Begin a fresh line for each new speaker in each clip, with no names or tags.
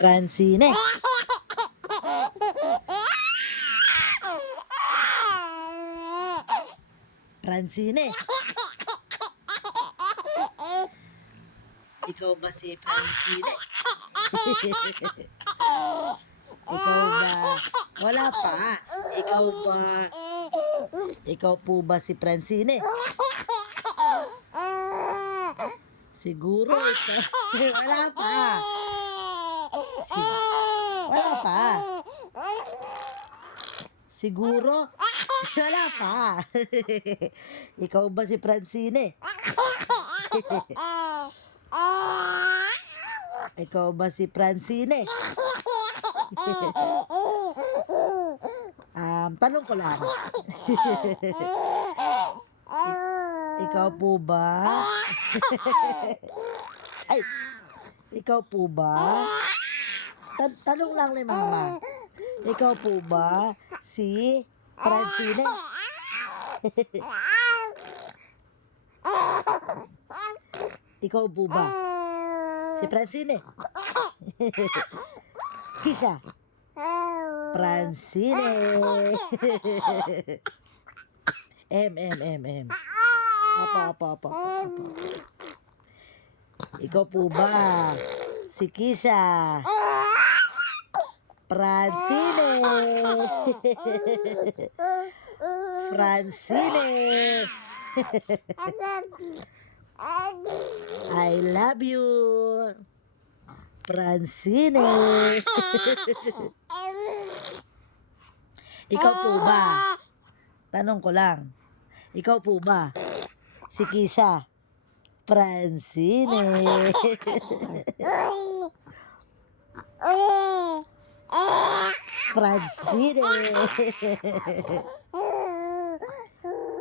Francine. Francine. Ikaw ba si Francine? Ikaw ba? Wala pa. Ikaw ba? Ikaw po ba si Francine? Siguro ikaw. Wala pa. Wala pa. Siguro? Wala pa. ikaw ba si Francine? Ikaw ba si Francine? um, tanong ko lang. Ikaw po ba? Ay, ikaw po ba? Tan- tanong lang ni Mama. Ikaw po ba si Francine? Ikaw po ba? Si Francine? Kisha? Francine. M, M, M, M. Apa, apa, apa, apa, apa. Ikaw po ba? Si Kisha. Francine. Francine. I love you. Francine. Ikaw po ba? Tanong ko lang. Ikaw po ba? Si Kisha. Francine. Francine.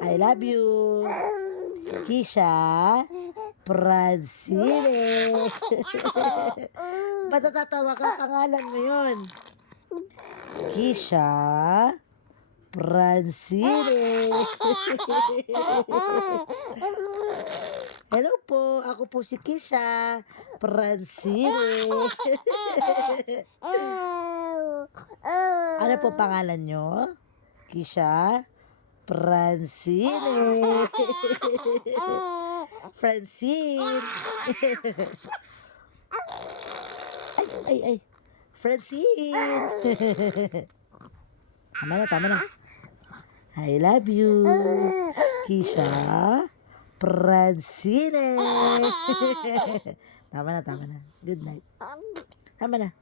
I love you. Kisha. Francine. Ba't natatawa ka? Pangalan mo yun. Kisha. Francine. Hello po, ako po si Kisha. Francine. Ano po pangalan nyo? Kisha? Francine. Francine. ay, ay, ay. Francine. tama na, tama na. I love you. Kisha. Francine. tama na, tama na. Good night. Tama na.